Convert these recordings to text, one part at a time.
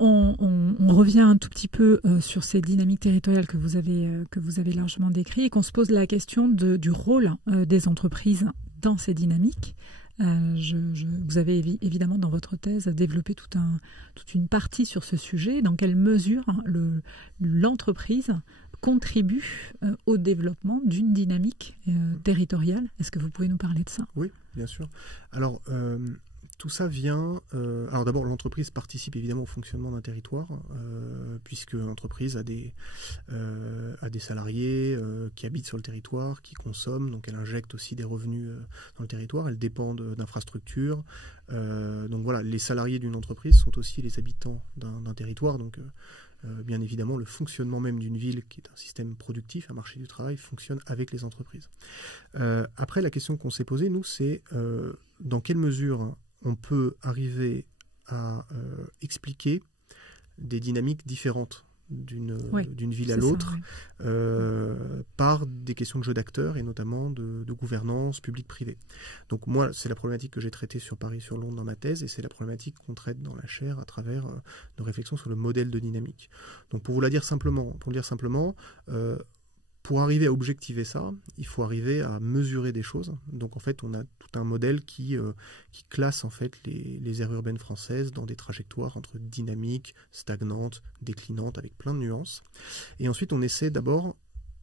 on revient un tout petit peu sur ces dynamiques territoriales que vous avez largement décrites et qu'on se pose la question du rôle des entreprises dans ces dynamiques. Vous avez évidemment dans votre thèse développé toute une partie sur ce sujet. Dans quelle mesure l'entreprise contribue au développement d'une dynamique territoriale? Est-ce que vous pouvez nous parler de ça? Oui, bien sûr. Alors, tout ça vient... alors d'abord, l'entreprise participe évidemment au fonctionnement d'un territoire, puisque l'entreprise a des salariés qui habitent sur le territoire, qui consomment, donc elle injecte aussi des revenus dans le territoire, elle dépend d'infrastructures. Donc voilà, les salariés d'une entreprise sont aussi les habitants d'un territoire, donc... bien évidemment, le fonctionnement même d'une ville, qui est un système productif, un marché du travail, fonctionne avec les entreprises. Après, la question qu'on s'est posée, nous, c'est dans quelle mesure on peut arriver à expliquer des dynamiques différentes d'une ville à l'autre, par des questions de jeu d'acteurs et notamment de gouvernance publique-privée. Donc moi, c'est la problématique que j'ai traitée sur Paris-sur-Londres dans ma thèse, et c'est la problématique qu'on traite dans la chaire à travers nos réflexions sur le modèle de dynamique. Donc pour le dire simplement, pour arriver à objectiver ça, il faut arriver à mesurer des choses. Donc en fait, on a tout un modèle qui classe en fait les aires urbaines françaises dans des trajectoires entre dynamiques, stagnantes, déclinantes, avec plein de nuances. Et ensuite, on essaie d'abord,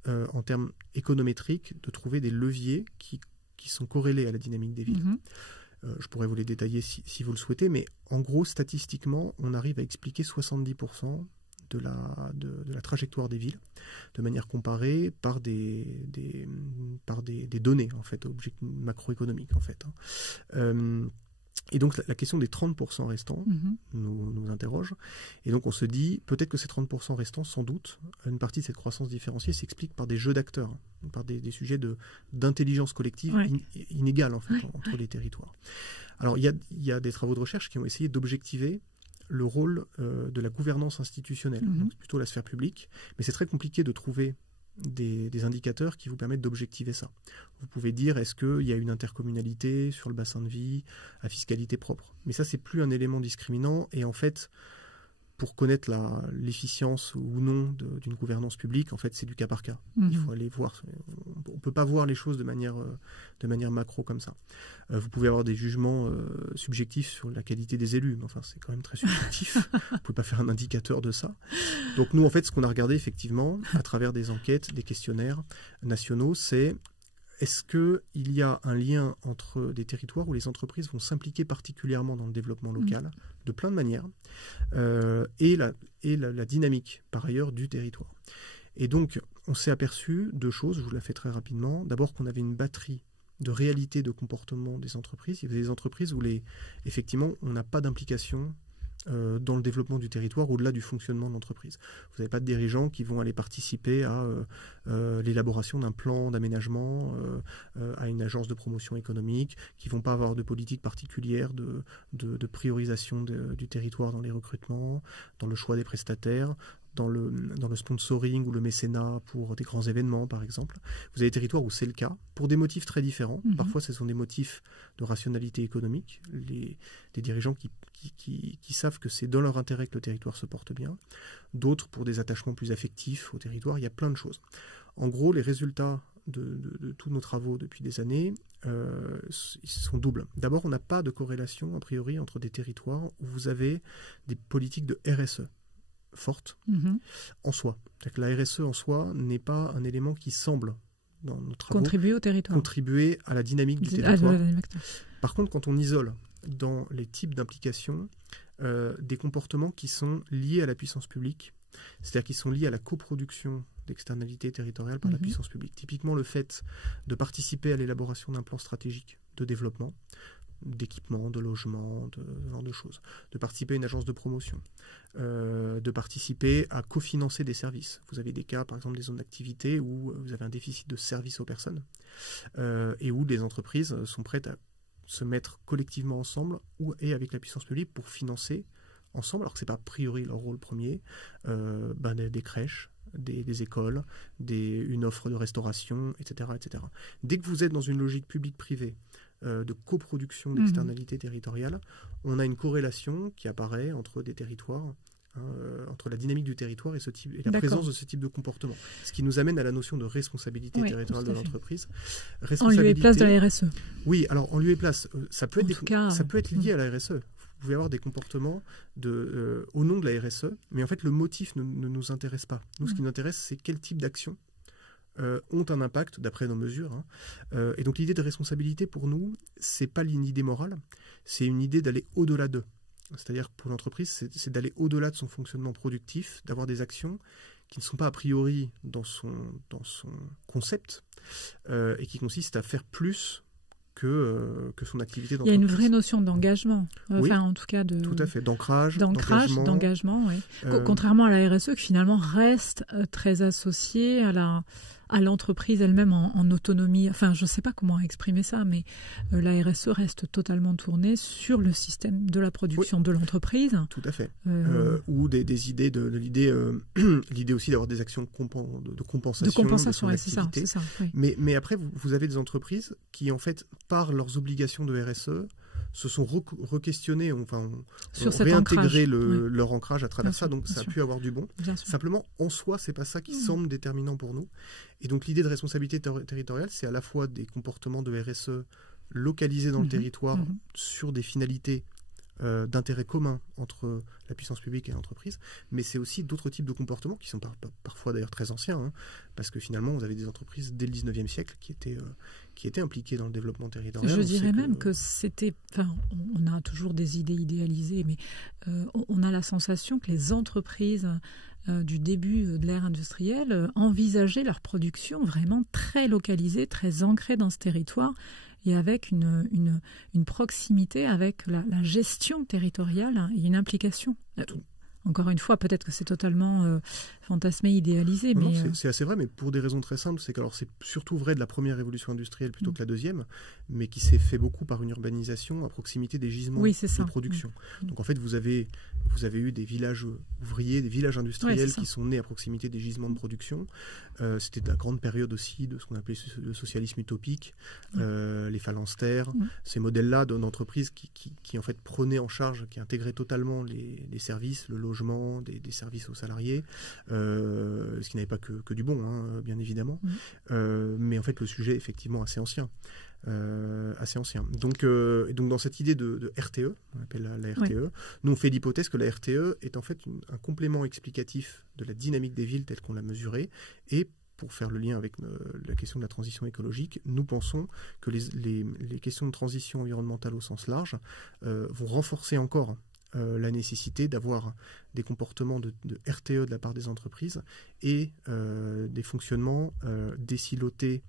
en termes économétriques, de trouver des leviers qui sont corrélés à la dynamique des villes. Je pourrais vous les détailler si vous le souhaitez, mais en gros, statistiquement, on arrive à expliquer 70% de la trajectoire des villes de manière comparée par des données en fait, macroéconomiques en fait. Et donc la question des 30% restants nous interroge. Et donc on se dit peut-être que ces 30% restants, sans doute, une partie de cette croissance différenciée s'explique par des jeux d'acteurs, par des sujets d'intelligence collective inégale en fait, entre les territoires. Alors il y a des travaux de recherche qui ont essayé d'objectiver le rôle de la gouvernance institutionnelle, donc plutôt la sphère publique, mais c'est très compliqué de trouver des indicateurs qui vous permettent d'objectiver ça. Vous pouvez dire est-ce qu'il y a une intercommunalité sur le bassin de vie à fiscalité propre, mais ça c'est plus un élément discriminant, et en fait pour connaître l'efficience ou non d'une gouvernance publique, en fait c'est du cas par cas. Il faut aller voir, on ne peut pas voir les choses de manière macro comme ça. Vous pouvez avoir des jugements subjectifs sur la qualité des élus, mais enfin c'est quand même très subjectif. Vous ne pouvez pas faire un indicateur de ça. Donc nous en fait ce qu'on a regardé effectivement à travers des enquêtes, des questionnaires nationaux, c'est est-ce qu'il y a un lien entre des territoires où les entreprises vont s'impliquer particulièrement dans le développement local, de plein de manières, et la dynamique, par ailleurs, du territoire. Et donc, on s'est aperçu deux choses, je vous la fais très rapidement. D'abord, qu'on avait une batterie de réalité de comportement des entreprises. Il y avait des entreprises où, effectivement, on n'a pas d'implication dans le développement du territoire au-delà du fonctionnement de l'entreprise. Vous n'avez pas de dirigeants qui vont aller participer à l'élaboration d'un plan d'aménagement, à une agence de promotion économique, qui ne vont pas avoir de politique particulière de priorisation du territoire dans les recrutements, dans le choix des prestataires, dans le sponsoring ou le mécénat pour des grands événements, par exemple. Vous avez des territoires où c'est le cas, pour des motifs très différents. Parfois, ce sont des motifs de rationalité économique. Des dirigeants qui savent que c'est dans leur intérêt que le territoire se porte bien. D'autres, pour des attachements plus affectifs au territoire. Il y a plein de choses. En gros, les résultats de tous nos travaux depuis des années sont doubles. D'abord, on n'a pas de corrélation, a priori, entre des territoires où vous avez des politiques de RSE forte en soi. C'est-à-dire que la RSE en soi n'est pas un élément qui semble, dans nos travaux, contribuer au territoire, contribuer à la dynamique du territoire. Par contre, quand on isole dans les types d'implication des comportements qui sont liés à la puissance publique, c'est-à-dire qui sont liés à la coproduction d'externalités territoriales par la puissance publique. Typiquement, le fait de participer à l'élaboration d'un plan stratégique de développement, d'équipement, de logement, de ce genre de choses, de participer à une agence de promotion, de participer à cofinancer des services. Vous avez des cas, par exemple, des zones d'activité où vous avez un déficit de services aux personnes et où des entreprises sont prêtes à se mettre collectivement ensemble et avec la puissance publique pour financer ensemble, alors que ce n'est pas a priori leur rôle premier, des crèches, des écoles, une offre de restauration, etc., etc. Dès que vous êtes dans une logique publique-privée, de coproduction d'externalités territoriales, on a une corrélation qui apparaît entre des territoires entre la dynamique du territoire et, et la présence de ce type de comportement. Ce qui nous amène à la notion de responsabilité territoriale de l'entreprise. En lieu et place de la RSE. Oui, alors en lieu et place, ça peut être lié à la RSE. Vous pouvez avoir des comportements au nom de la RSE, mais en fait le motif ne nous intéresse pas. Nous, ce qui nous intéresse, c'est quel type d'actions ont un impact d'après nos mesures. Et donc l'idée de responsabilité pour nous, c'est pas une idée morale, c'est une idée d'aller au-delà d'eux. C'est-à-dire pour l'entreprise, c'est d'aller au-delà de son fonctionnement productif, d'avoir des actions qui ne sont pas a priori dans son concept et qui consistent à faire plus que son activité d'entreprise. Il y a une vraie notion d'engagement, en tout cas tout à fait, d'engagement. Oui. Contrairement à la RSE qui finalement reste très associée à l'entreprise elle-même en autonomie. Enfin, je ne sais pas comment exprimer ça, mais la RSE reste totalement tournée sur le système de la production de l'entreprise. Tout à fait. Ou des idées l'idée aussi d'avoir des actions de compensation. De compensation, c'est ça. Oui. Mais après, vous avez des entreprises qui, en fait, par leurs obligations de RSE, se sont re-questionnés, ont réintégré leur ancrage à travers ça, donc ça a pu avoir du bon. Simplement, en soi, c'est pas ça qui semble déterminant pour nous. Et donc l'idée de responsabilité territoriale, c'est à la fois des comportements de RSE localisés dans le territoire sur des finalités d'intérêt commun entre la puissance publique et l'entreprise, mais c'est aussi d'autres types de comportements qui sont parfois d'ailleurs très anciens, parce que finalement vous avez des entreprises dès le 19e siècle qui étaient impliquées dans le développement territorial. Je dirais même que c'était, on a toujours des idées idéalisées, mais on a la sensation que les entreprises du début de l'ère industrielle envisageaient leur production vraiment très localisée, très ancrée dans ce territoire, et avec une proximité avec la gestion territoriale et une implication. Encore une fois, peut-être que c'est totalement fantasmé, idéalisé. Non, c'est assez vrai, mais pour des raisons très simples. C'est que c'est surtout vrai de la première révolution industrielle plutôt que la deuxième, mais qui s'est fait beaucoup par une urbanisation à proximité des gisements de production. Donc en fait, vous avez eu des villages ouvriers, des villages industriels qui sont nés à proximité des gisements de production. C'était la grande période aussi de ce qu'on appelait le socialisme utopique, les phalanstères, ces modèles-là d'entreprises qui en fait prenaient en charge, qui intégraient totalement les services, le logement, des services aux salariés, ce qui n'avait pas que du bon, bien évidemment. Mais en fait, le sujet est effectivement assez ancien. Donc dans cette idée de RTE, on appelle la RTE, nous on fait l'hypothèse que la RTE est en fait un complément explicatif de la dynamique des villes telle qu'on l'a mesurée, et pour faire le lien avec la question de la transition écologique, nous pensons que les questions de transition environnementale au sens large vont renforcer encore la nécessité d'avoir des comportements de RTE de la part des entreprises et des fonctionnements désilotés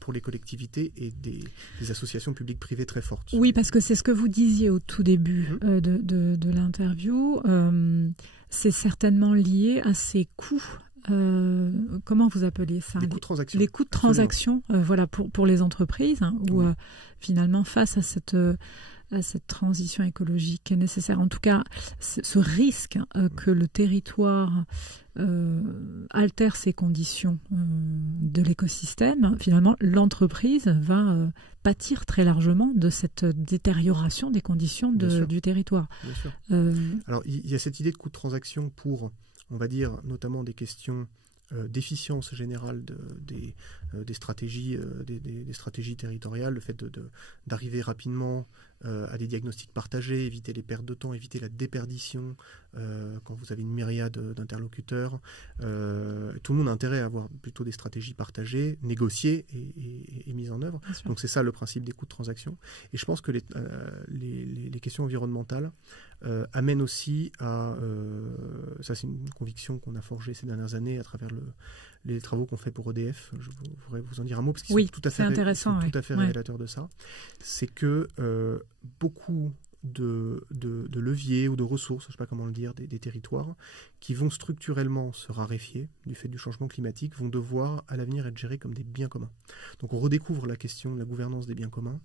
pour les collectivités et des associations publiques-privées très fortes. Oui, parce que c'est ce que vous disiez au tout début de l'interview. C'est certainement lié à ces coûts. Comment vous appelez ça? Les coûts de transaction. Les coûts de transaction, pour les entreprises, où finalement, face à cette transition écologique nécessaire, en tout cas ce risque que le territoire altère ces conditions de l'écosystème, finalement l'entreprise va pâtir très largement de cette détérioration des conditions du territoire. Bien sûr. Alors il y a cette idée de coût de transaction pour, on va dire, notamment des questions d'efficience générale des stratégies territoriales, le fait d'arriver rapidement à des diagnostics partagés, éviter les pertes de temps, éviter la déperdition quand vous avez une myriade d'interlocuteurs. Tout le monde a intérêt à avoir plutôt des stratégies partagées, négociées et mises en œuvre. Donc c'est ça le principe des coûts de transaction. Et je pense que les questions environnementales amènent aussi à... ça c'est une conviction qu'on a forgée ces dernières années à travers les travaux qu'on fait pour EDF. Je voudrais vous en dire un mot, parce qu'ils sont tout à fait révélateurs de ça. C'est que beaucoup de leviers ou de ressources, je ne sais pas comment le dire, des territoires, qui vont structurellement se raréfier du fait du changement climatique, vont devoir à l'avenir être gérés comme des biens communs. Donc on redécouvre la question de la gouvernance des biens communs,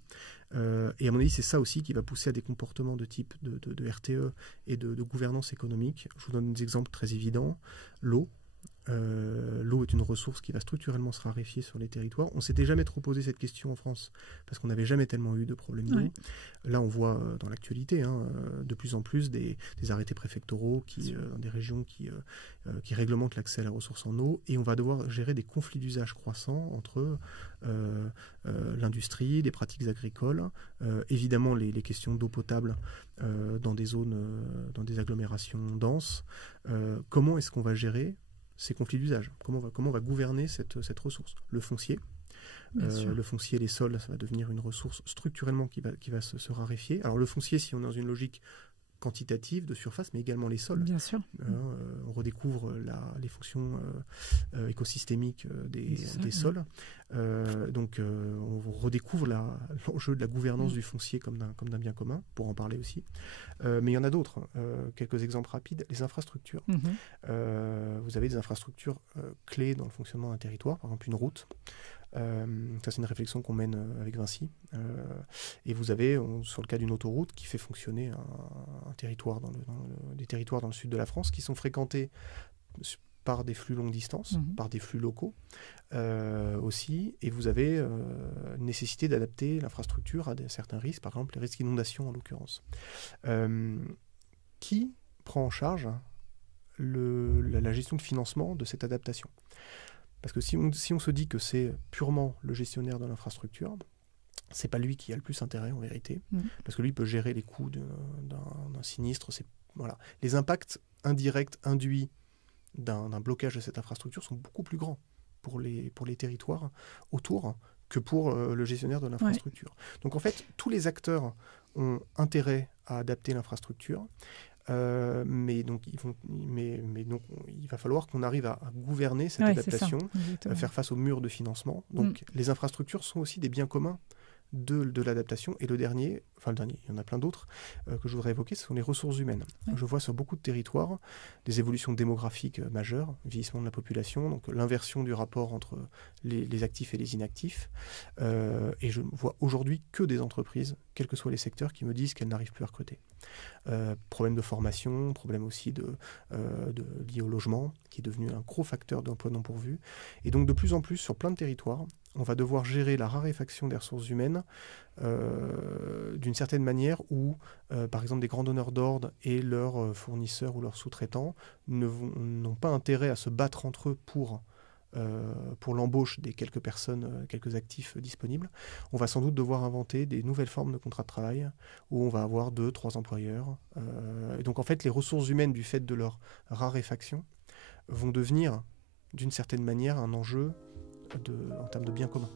et à mon avis c'est ça aussi qui va pousser à des comportements de type de RTE et de gouvernance économique. Je vous donne des exemples très évidents. L'eau. L'eau est une ressource qui va structurellement se raréfier sur les territoires. On ne s'était jamais trop posé cette question en France, parce qu'on n'avait jamais tellement eu de problèmes d'eau. Ouais. Là, on voit dans l'actualité de plus en plus des arrêtés préfectoraux dans des régions qui réglementent l'accès à la ressource en eau, et on va devoir gérer des conflits d'usage croissants entre l'industrie, des pratiques agricoles, évidemment les questions d'eau potable dans des zones, dans des agglomérations denses. Comment est-ce qu'on va gérer ces conflits d'usage? Comment on va gouverner cette ressource? Le foncier. Le foncier, les sols, ça va devenir une ressource structurellement qui va se raréfier. Alors le foncier, si on est dans une logique quantitative de surface, mais également les sols. Bien sûr. On redécouvre les fonctions écosystémiques des sols. Donc on redécouvre l'enjeu de la gouvernance du foncier comme d'un bien commun, pour en parler aussi. Mais il y en a d'autres. Quelques exemples rapides. Les infrastructures. Vous avez des infrastructures clés dans le fonctionnement d'un territoire, par exemple une route. Ça, c'est une réflexion qu'on mène avec Vinci. Et vous avez, sur le cas d'une autoroute, qui fait fonctionner un territoire des territoires dans le sud de la France, qui sont fréquentés par des flux longue distance, par des flux locaux aussi. Et vous avez nécessité d'adapter l'infrastructure à certains risques, par exemple les risques d'inondation en l'occurrence. Qui prend en charge la gestion de financement de cette adaptation? Parce que si on se dit que c'est purement le gestionnaire de l'infrastructure, c'est pas lui qui a le plus intérêt en vérité, parce que lui peut gérer les coûts d'un sinistre. Voilà. Les impacts indirects induits d'un blocage de cette infrastructure sont beaucoup plus grands pour les territoires autour que pour le gestionnaire de l'infrastructure. Ouais. Donc en fait, tous les acteurs ont intérêt à adapter l'infrastructure. Mais donc il va falloir qu'on arrive à gouverner cette adaptation, faire face au mur de financement. Donc les infrastructures sont aussi des biens communs de l'adaptation. Et le dernier, il y en a plein d'autres que je voudrais évoquer, ce sont les ressources humaines. Ouais. Je vois sur beaucoup de territoires des évolutions démographiques majeures, vieillissement de la population, donc l'inversion du rapport entre les actifs et les inactifs. Et je ne vois aujourd'hui que des entreprises, quels que soient les secteurs, qui me disent qu'elles n'arrivent plus à recruter. Problème de formation, problème aussi lié au logement, qui est devenu un gros facteur d'emploi non pourvu. Et donc de plus en plus, sur plein de territoires, on va devoir gérer la raréfaction des ressources humaines d'une certaine manière où, par exemple, des grands donneurs d'ordre et leurs fournisseurs ou leurs sous-traitants n'ont pas intérêt à se battre entre eux pour l'embauche des quelques personnes, quelques actifs disponibles. On va sans doute devoir inventer des nouvelles formes de contrats de travail où on va avoir 2-3 employeurs. Et donc en fait, les ressources humaines, du fait de leur raréfaction, vont devenir d'une certaine manière un enjeu en termes de biens communs.